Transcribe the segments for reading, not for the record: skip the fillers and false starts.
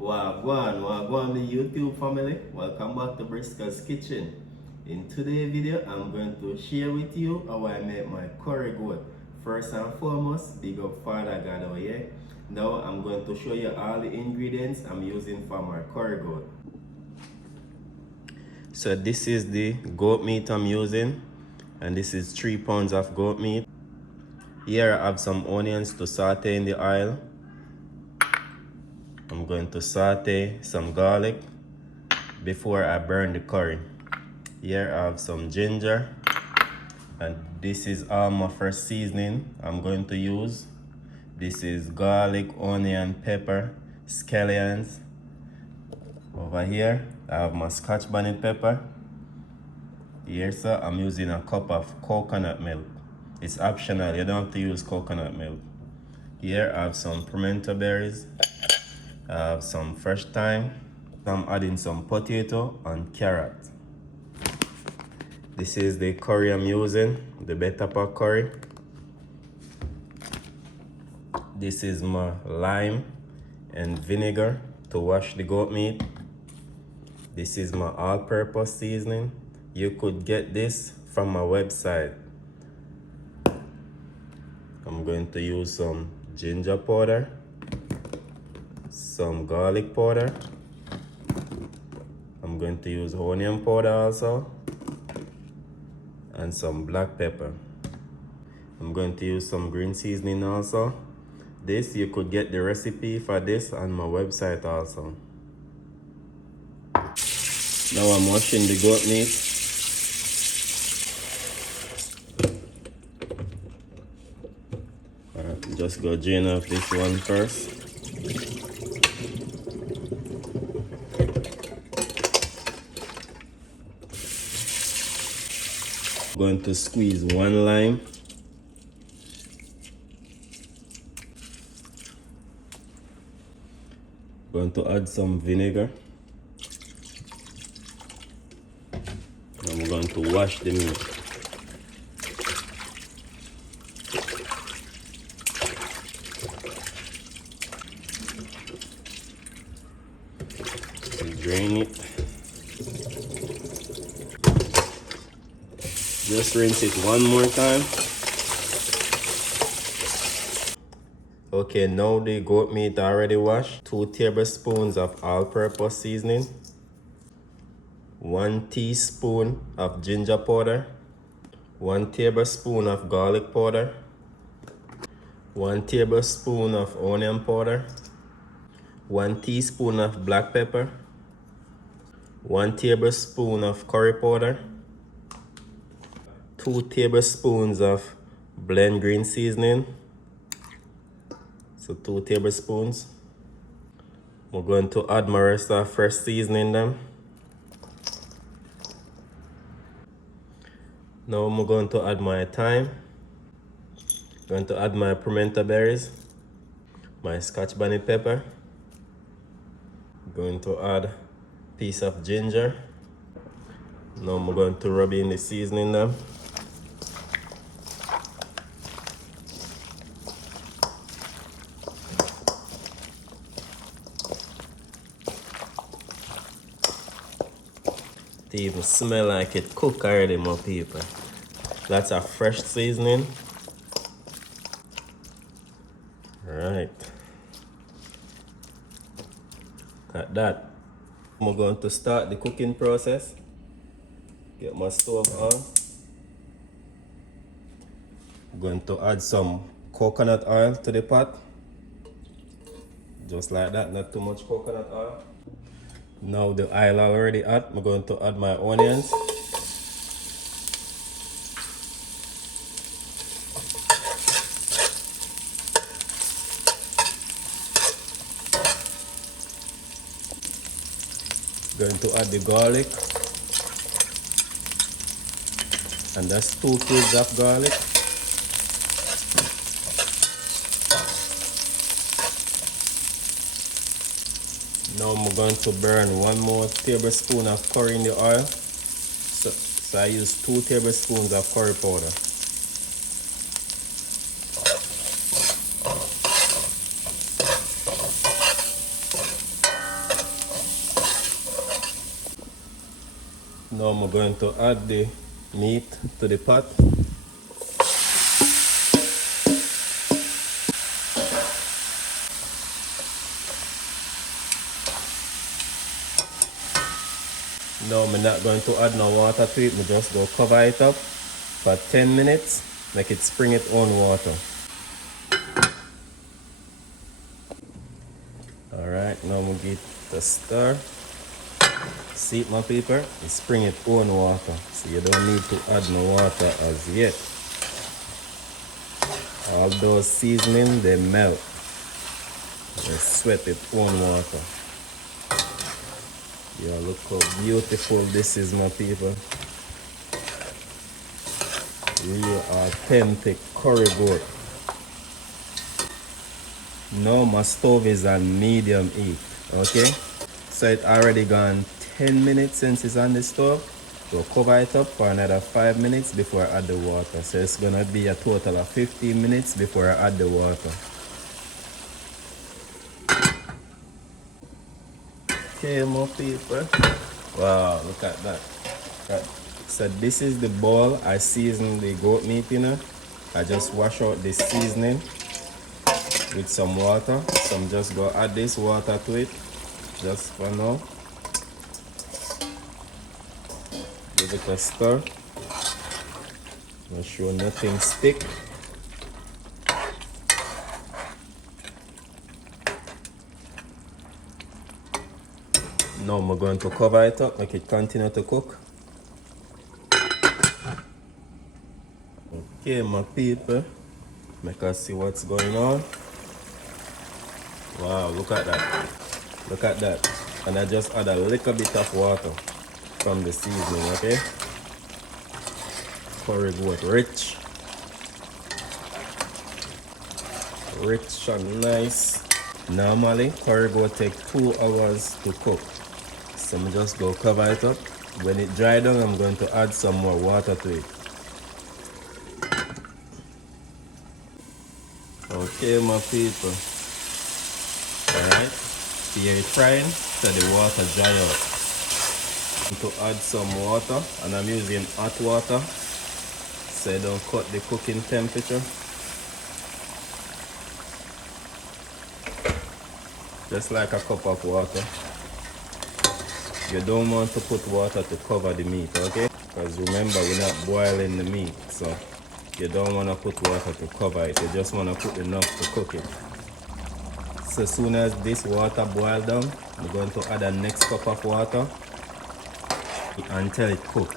Wagwan, the YouTube family. Welcome back to Briscoe's Kitchen. In today's video, I'm going to share with you how I make my curry goat. First and foremost, big up Father God over here. Now I'm going to show you all the ingredients I'm using for my curry goat. So this is the goat meat I'm using, and this is 3 pounds of goat meat. Here I have some onions to saute in the oil. I'm going to saute some garlic before I burn the curry. Here I have some ginger, and this is all my first seasoning I'm going to use. This is garlic, onion, pepper, scallions. Over here I have my scotch bonnet pepper. Here, sir, I'm using a cup of coconut milk. It's optional, you don't have to use coconut milk. Here I have some pimento berries. I have some fresh thyme. I'm adding some potato and carrot. This is the curry I'm using, the better pack curry. This is my lime and vinegar to wash the goat meat. This is my all-purpose seasoning. You could get this from my website. I'm going to use some ginger powder, some garlic powder. I'm going to use onion powder also, and some black pepper. I'm going to use some green seasoning also. This, you could get the recipe for this on my website also. Now I'm washing the goat meat. Just go drain off this one first. I'm going to squeeze 1 lime. Going to add some vinegar. I'm going to wash the meat. Drain it. Just rinse it 1 more time. Okay, now the goat meat already washed. 2 tablespoons of all-purpose seasoning. 1 teaspoon of ginger powder. 1 tablespoon of garlic powder. 1 tablespoon of onion powder. 1 teaspoon of black pepper. 1 tablespoon of curry powder. 2 tablespoons of blend green seasoning. So 2 tablespoons. We're going to add my rest of fresh seasoning them. Now I'm going to add my thyme. Going to add my pimento berries, my scotch bonnet pepper. Going to add a piece of ginger. Now I'm going to rub in the seasoning them. It even smell like it cooked already, my people. That's a fresh seasoning. Right. At that, I'm going to start the cooking process. Get my stove on. I'm going to add some coconut oil to the pot. Just like that, not too much coconut oil. Now the oil already hot, I'm going to add my onions. Going to add the garlic, and that's 2 cloves of garlic. Now I'm going to burn 1 more tablespoon of curry in the oil. So I use 2 tablespoons of curry powder. Now I'm going to add the meat to the pot. Now I'm not going to add no water to it. I just go cover it up for 10 minutes. Make it spring its own water. Alright, now I'm going to give it a stir. See it, my people? It spring its own water. So you don't need to add no water as yet. All those seasonings, they melt. They sweat its own water. Yeah, look how beautiful this is, my people. Real authentic curry goat. Now my stove is on medium heat, okay? So it already gone 10 minutes since it's on the stove. So cover it up for another 5 minutes before I add the water. So it's gonna be a total of 15 minutes before I add the water. Okay, my people. Wow, look at that. So this is the bowl I season the goat meat in. I just wash out the seasoning with some water. So I'm just gonna add this water to it just for now. Give it a stir. Make sure nothing stick. Now I'm going to cover it up, make it continue to cook. Okay, my people, make us see what's going on. Wow, look at that. Look at that. And I just add a little bit of water from the seasoning, okay? Curry goat, rich. Rich and nice. Normally, curry goat take 2 hours to cook. So I'm just go cover it up. When it dry down, I'm going to add some more water to it. Okay, my people. Alright. Here it's frying, so the water dry out. To add some water, and I'm using hot water, so I don't cut the cooking temperature. Just like a cup of water. You don't want to put water to cover the meat, okay? Because remember, we're not boiling the meat, so you don't want to put water to cover it. You just want to put enough to cook it. So as soon as this water boils down, I'm going to add the next cup of water until it cooks.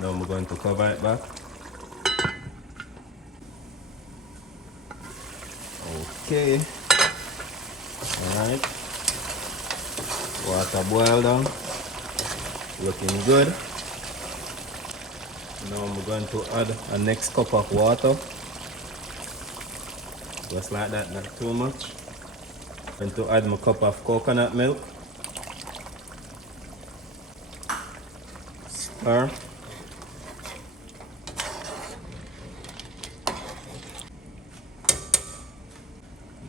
Now I'm going to cover it back. Okay. Alright. Water boiled down. Looking good. Now I'm going to add a next cup of water. Just like that, not too much. I'm going to add my cup of coconut milk. Stir.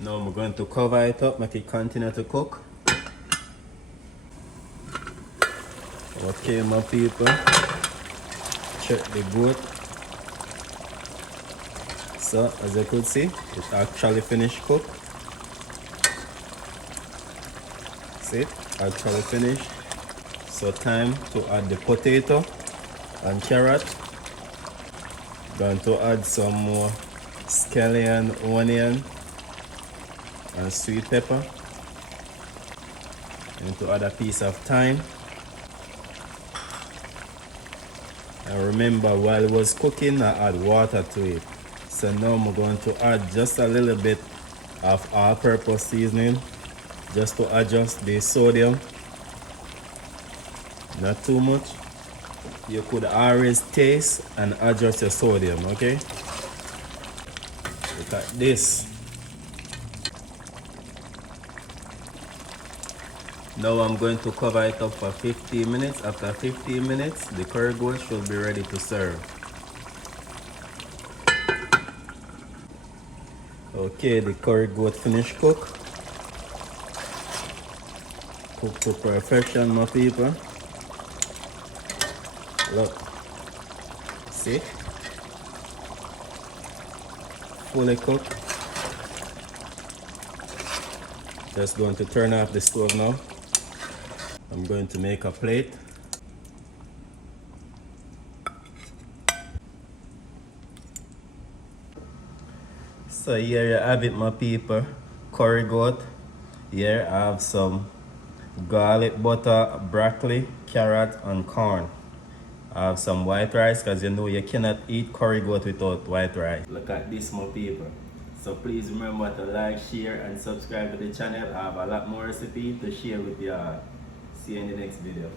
Now I'm going to cover it up, make it continue to cook. Okay, my people. Check the goat. So as you could see, it actually finished cook. See it? Actually finished. So time to add the potato and carrot. Going to add some more scallion, onion and sweet pepper. And to add a piece of thyme. And remember, while it was cooking, I add water to it. So now I'm going to add just a little bit of all-purpose seasoning just to adjust the sodium. Not too much. You could always taste and adjust your sodium, okay? Look at this. Now I'm going to cover it up for 15 minutes. After 15 minutes, the curry goat should be ready to serve. Okay, the curry goat finished cook. Cook to perfection, my people. Look. See? Fully cooked. Just going to turn off the stove now. I'm going to make a plate. So here you have it, my people. Curry goat. Here I have some garlic butter, broccoli, carrot, and corn. I have some white rice, because you know you cannot eat curry goat without white rice. Look at this, my people. So please remember to like, share, and subscribe to the channel. I have a lot more recipes to share with you all. See you in the next video.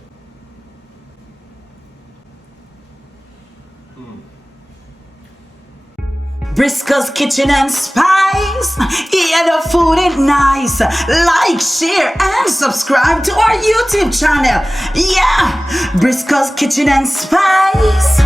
Briscoe's Kitchen and Spice. Yeah, the food is nice. Like, share, and subscribe to our YouTube channel. Yeah, Briscoe's Kitchen and Spice.